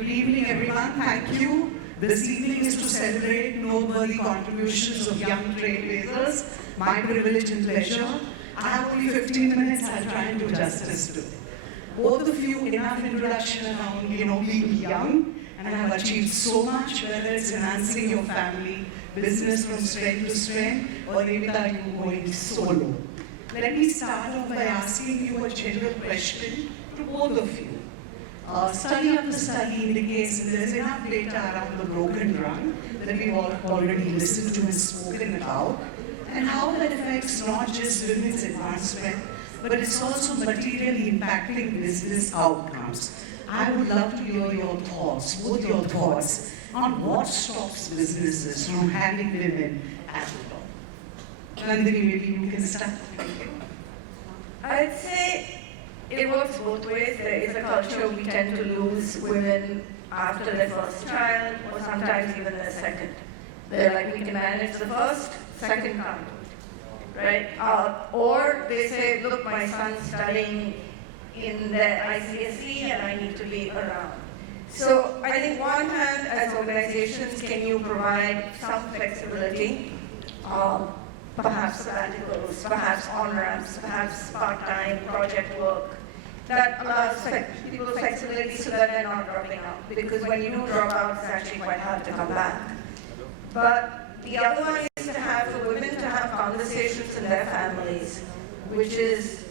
Good evening, everyone. Thank you. This evening is to celebrate noteworthy contributions of young trailblazers. My privilege and pleasure. I have only 15 minutes. I'll try and do justice to it. Both of you, enough introduction around, being young and have achieved so much, whether it's enhancing your family, business from strength to strength, or Devita, you going solo. Let me start off by asking you a general question to both of you. Study after study indicates that there is enough data around the broken run that we've all already listened to and spoken about, and how that affects not just women's advancement, but it's also materially impacting business outcomes. I would love to hear your thoughts, both your thoughts, on what stops businesses from having women at the top. Nandini, maybe you can start. I'd say it works both ways. There is a culture we tend to lose women after their first child, or sometimes even their second. They're like, we can manage the first, second can't, right? Or they say, look, my son's studying in the ICSE and I need to be around. So I think one hand, as organizations, can you provide some flexibility, perhaps sabbaticals, perhaps on-ramps, perhaps part-time project work, that allows people flexibility so that they're not dropping out. Because when you do drop out, it's actually quite hard to come back. But the other one is to have for women to have conversations in their families, which is,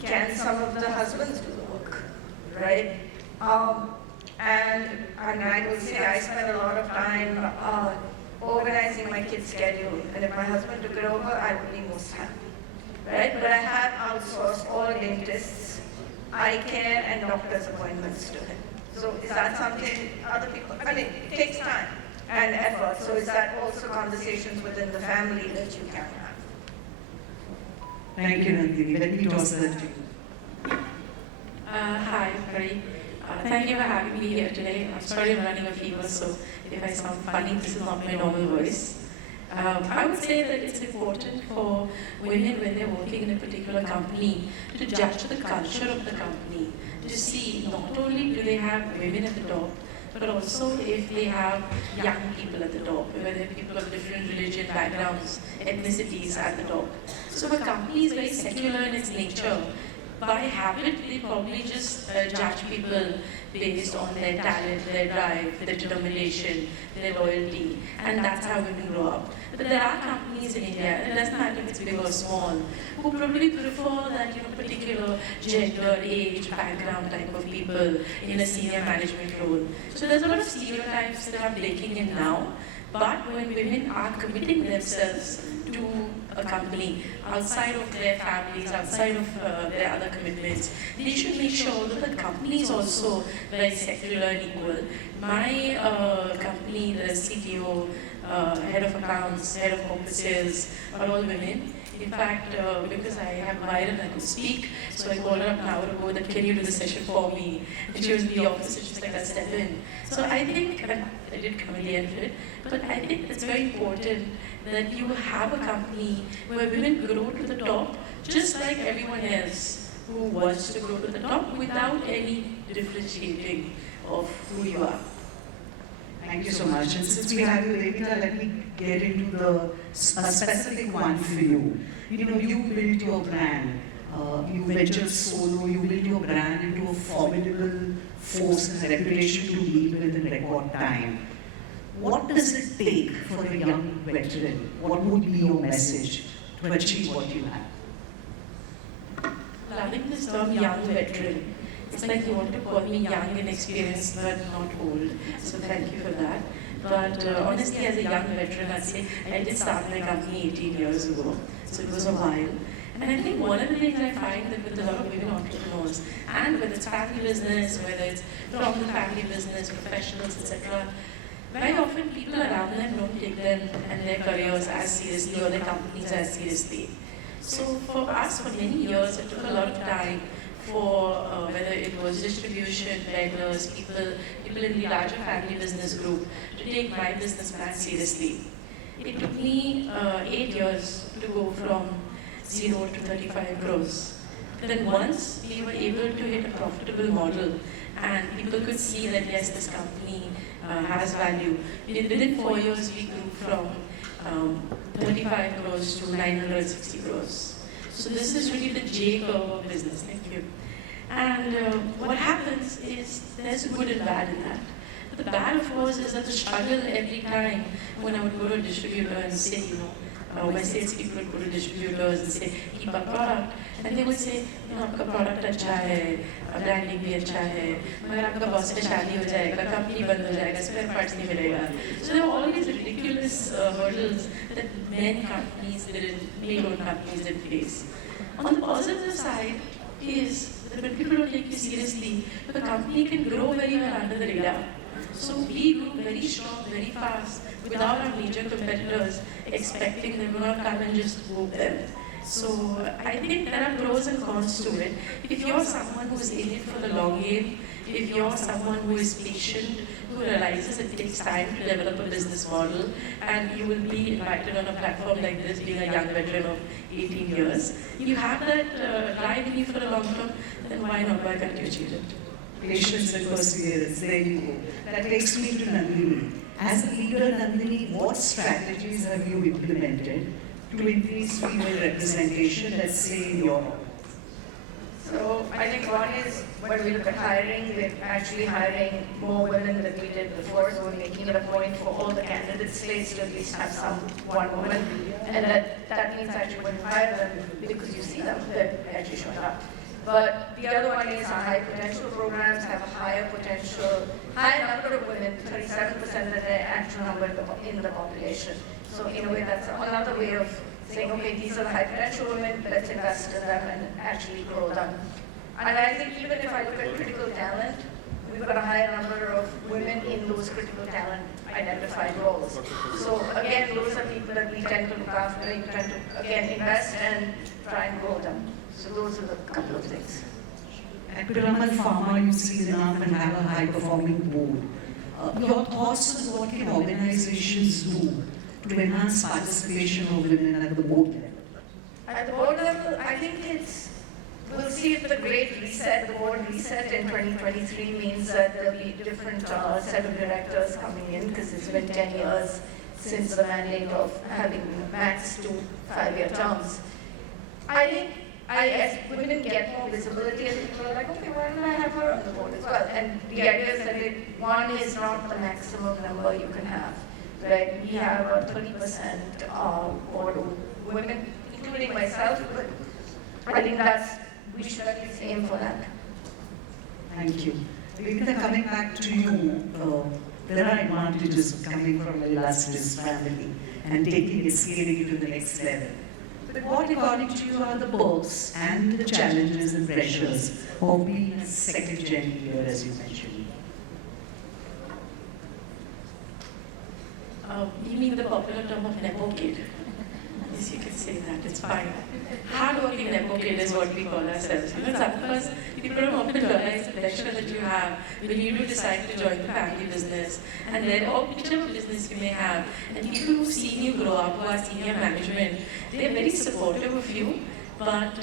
can some of the husbands do the work, right? And I will say I spend a lot of time organizing my kids' schedule, and if my husband took it over, I would be most happy, right? But I have outsourced all dentists, eye care, and doctor's appointments to him. So is that something other people, it takes time and effort, so is that also conversations within the family that you can have? Thank you, Nandini. Let me toss that to you. Hi, Pari. Thank you for having me here today. I'm sorry I'm running a fever, so if I sound funny, this is not my normal voice. I would say that it's important for women when they're working in a particular company to judge the culture of the company, to see not only do they have women at the top, but also if they have young people at the top, whether people of different religion backgrounds, ethnicities at the top. So if a company is very secular in its nature, by habit, they probably just judge people based on their talent, their drive, their determination, their loyalty, and that's how women grow up. But there are companies in India, it doesn't matter if it's big or small, who probably prefer that particular gender, age, background type of people in a senior management role. So there's a lot of stereotypes that are breaking in now. But when women are committing themselves to a company outside of their families, outside of their other commitments, they should make sure that the company is also very secular and equal. My company, the CTO, head of accounts, head of corporate sales, are all women. In fact, because I have viral, I could speak, so I called her up an hour ago that can you do the session for me? And she was in the office and she's like, I'll step in. So I think, and I did come in the end of it, but I think it's very important that you have a company where women grow to the top, just like everyone else who wants to grow to the top without any differentiating of who you are. Thank you so much. And since we have you, Devita, let me get into a specific one for you. You built your brand. You ventured solo. You built your brand into a formidable force and reputation to lead with in record time. What does it take for a young veteran? What would be your message to achieve what you have? Loving this term, young veteran. It's like you want to call me young and experienced, but not old. So thank you for that. But honestly, as a young veteran, I'd say I did start my company 18 years ago. So it was a while. And I think one of the things I find that with a lot of women entrepreneurs, and whether it's family business, whether it's from the family business, professionals, etc., very often people around them don't take them and their careers as seriously or their companies as seriously. So for us, for many years, it took a lot of time for whether it was distribution, regulars, people in the larger family business group to take my business plan seriously. It took me 8 years to go from 0 to 35 crores. then once we were able to hit a profitable model and people could see that yes, this company has value, within 4 years we grew from 35 crores to 960 crores. So this is really the J curve of business. Thank you. And what happens is there's a good and bad in that. But the bad, of course, is that the struggle every time when I would go to a distributor and say, my salespeople would go to distributors and say, keep our product. And they would say, आपका product अच्छा है, branding भी अच्छा है, मगर आपका boss से शादी हो जाएगा, company बंद हो जाएगा, spare parts नहीं मिलेगा. So there are all these ridiculous hurdles that many companies male-owned companies did face. On the positive side is that when people don't take you seriously, the company can grow very well under the radar. So we grew very strong, very fast, without our major competitors expecting them to come and just whoop them. So I think there are pros and cons to it. If you're someone who's in it for the long game, if you're someone who is patient, who realizes it takes time to develop a business model, and you will be invited on a platform like this, being a young veteran of 18 years, you have that drive in you for the long term, then why not? Why can't you achieve it? Patience and perseverance, there you go. That takes me to Nandini. As a leader, Nandini, what strategies have you implemented to increase female representation, let's say, in your office? So I think one is when we look at hiring, we're actually hiring more women than we did before, so we're making it a point for all the candidate slates to at least have one woman. And that means actually when you hire them, because you see them, they're actually showing up. But the other one is our high potential programs have a higher number of women, 37% of the actual number in the population. So in a way, that's another way of saying, okay, these are the high potential women, let's invest in them and actually grow them. And I think even if I look at critical talent, we've got a higher number of women in those critical talent identified roles. So again, those are people that we tend to look after, you tend to, again, invest and try and grow them. So those are the couple of things. At Piramal Pharma, you see enough and have a high-performing board. Your thoughts on what can organizations do to enhance participation of women at the board level? At the board level, I think we'll see if the great reset, the board reset in 2023 means that there'll be a different set of directors coming in, because it's been 10 years since the mandate of having max 2 5-year terms. I think as women get more visibility, and people are like, okay, why don't I have her on the board as well? And the idea is that one is not the maximum number you can have. Right? We have a 30% board of women, including myself, but I think we should at least aim for that. Thank you. Devita, coming back to you, there are advantages of coming from an illustrious family and taking it, scaling it to the next level. But what, according to you, are the perks and the challenges and pressures of being a second-gen leader, as you mentioned? You mean the popular term of Nepo kid? Yes, you can say that, it's fine. Hard-working Nepo kid is what we call ourselves. Some of us, people don't often realize the pleasure that you have when you do decide to join the family business, and then, or whichever business you may have, and people who've seen you grow up, who are senior management, they're very supportive of you. But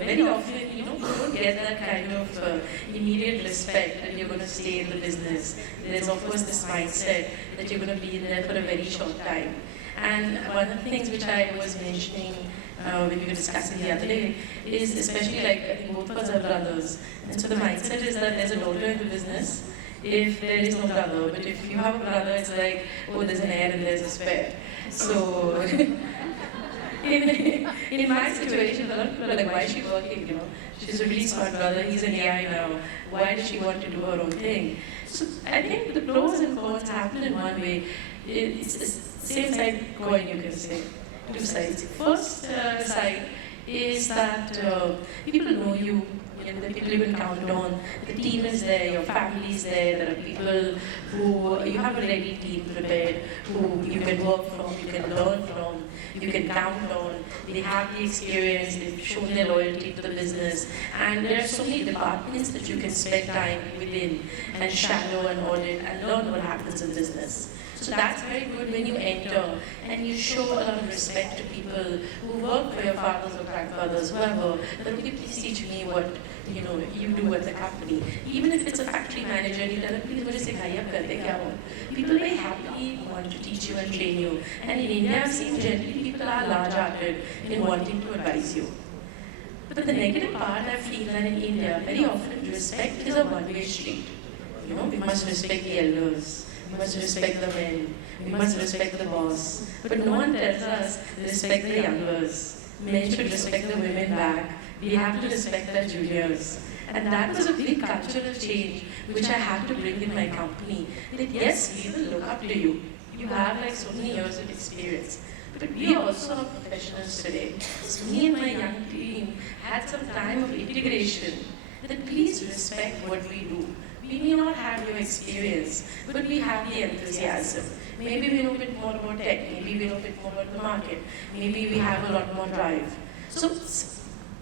very often, you don't get that kind of immediate respect that you're going to stay in the business. There's of course this mindset that you're going to be in there for a very short time. And one of the things which I was mentioning when we were discussing the other day is, especially like, I think both of us are brothers. And so the mindset is that there's a daughter in the business if there is no brother. But if you have a brother, it's like, oh, there's an heir and there's a spare. So in my situation, a lot of people are like, why is she working? She's a really smart brother, he's an AI now. Why does she want to do her own thing? So I think the pros and cons happen in one way. It's the same side coin, you can say. Two sides. First side is that people know you. The people you can count on, the team is there, your family is there are people who, you have a ready team prepared, who you can work from, you can learn from, you can count on, they have the experience, they've shown their loyalty to the business, and there are so many departments that you can spend time within and shadow and audit and learn what happens in business. So that's very good when you enter and you show a lot of respect to people who work for your fathers or grandfathers, whoever, that would you please teach me what you do at the company. Even if it's a factory manager and you tell them, please mujhe sikhaiye ab karte kya ho. People very happily want to teach you and train you. And in India, I've seen generally people are large-hearted in wanting to advise you. But the negative part I feel that in India, very often respect is a one-way street. We must respect the elders, we must respect the men, we must respect the boss. But no one tells us respect the youngers. Men should respect the women back. We have to respect their juniors. And that was a big cultural change which I had to bring in my company. That yes, we will look up to you. You have like so many years of experience. But we also are professionals today. So me and my young team had some time of integration. That please respect what we do. We may not have your experience, but we have the enthusiasm. Maybe we know a bit more about tech, maybe we know a bit more about the market, maybe we have a lot more drive. So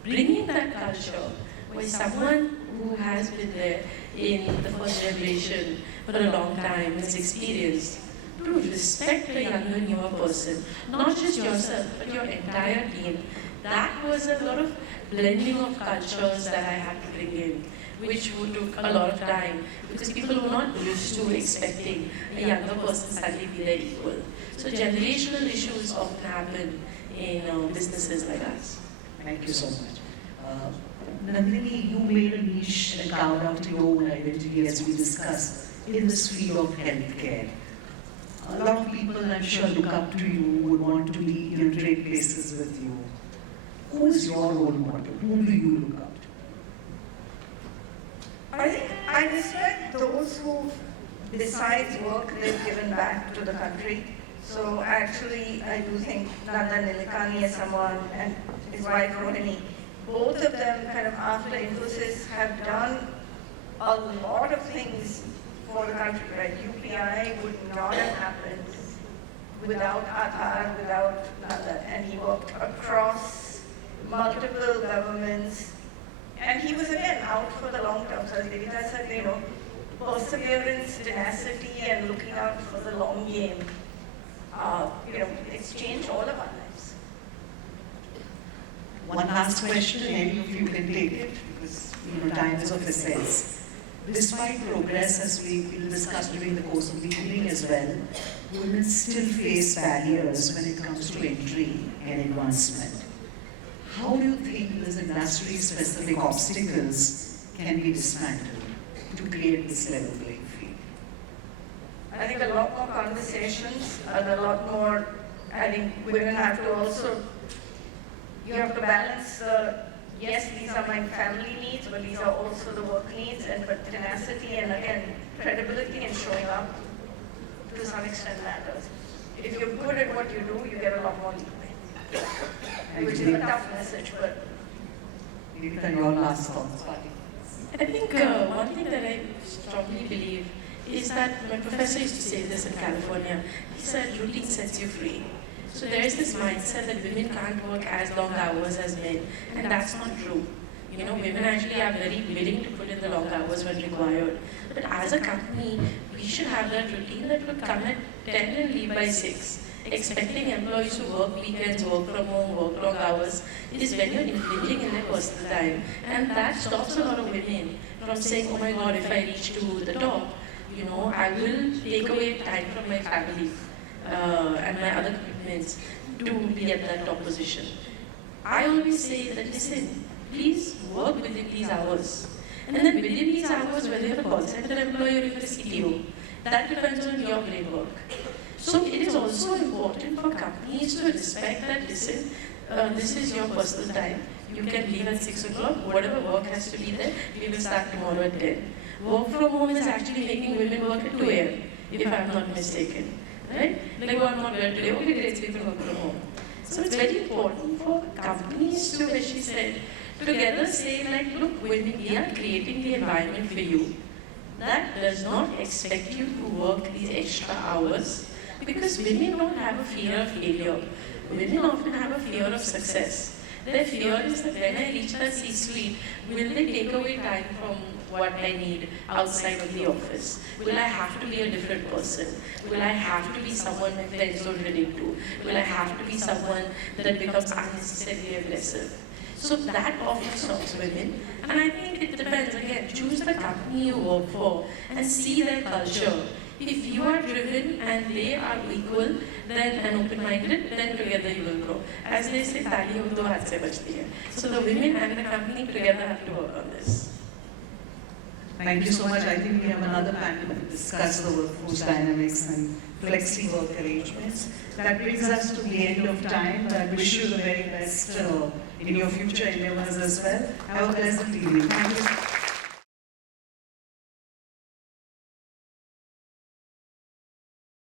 bringing that culture where someone who has been there in the first generation for a long time, has experienced, to respect a younger, newer person, not just yourself, but your entire team. That was a lot of blending of cultures that I had to bring in, which took a lot of time because people were not used to expecting a younger person suddenly be their equal. So generational issues often happen in businesses like us. Thank you so much. Nandini, you made a niche and carved out your own identity as we discussed in this field of healthcare. A lot of people, I'm sure, look up to you, would want to be trade places with you. Who is your role model? Whom do you look up to? I think I respect those who, besides work, they've given back to the country. So actually, I do think Nandan Nilikani is someone, and his wife Rohini, both of them kind of after Infosys have done a lot of things for the country, right? UPI would not have happened without Aadhaar, without Nandan. And he worked across multiple governments. And he was again out for the long term. So as Devita said, perseverance, tenacity, and looking out for the long game. It's changed all of our lives. One last question, any of you can take it because time is of essence. Despite progress, as we will discuss during the course of the evening as well, women still face barriers when it comes to entry and advancement. How do you think these industry-specific obstacles can be dismantled to create this level playing field? I think a lot more conversations and a lot more, I think women have to also, you have to balance yes, these are my family needs, but these are also the work needs, and but tenacity and again, credibility and showing up to some extent matters. If you're good at what you do, you get a lot more leeway. Which is a tough message, but... Devita, your last thoughts. I think one thing that I strongly believe is that my professor used to say this in California. He said routine sets you free. So there is this mindset that women can't work as long hours as men, and that's not true. Women actually are very willing to put in the long hours when required. But as a company, we should have that routine that would come at 10 and leave by 6. Expecting employees to work weekends, work from home, work long hours, it is when you're infringing in their personal time. And that stops a lot of women from saying, oh my God, if I reach to the top, I will take away time from my family and my other commitments to be at that top position. I always say that, listen, please work within these hours. And then within these hours, whether you're a call center employee or you're a CTO, that depends on your brain work. So it is also important for companies to respect that, listen, this is your personal time. You can leave at 6 o'clock, whatever work has to be there, we will start tomorrow at 10. Work from home is actually making women work at 2 a.m., if I'm not mistaken. Right? Like, oh, I'm not well today, okay, great, we can work from home. So it's very important for companies to, as she said, together say like, look, when we are creating the environment for you, that does not expect you to work these extra hours, because women don't have a fear of failure. Women often have a fear of success. Their fear is that when I reach the C-suite, will they take away time from what I need outside of the office? Will I have to be a different person? Will I have to be someone my friends don't relate to? Will I have to be someone that becomes unnecessarily aggressive? So that often stops women. And I think it depends, again, choose the company you work for and see their culture. If you are driven and they are equal, then and open-minded, then together you will grow. As they say, tali hum do haath se bachti hai. So the women and the company together have to work on this. Thank you so much. I think we have another panel to discuss the workforce dynamics and flexi work arrangements. That brings us to the end of time. I wish you the very best in your future endeavors as well. Have a pleasant evening. Thank you.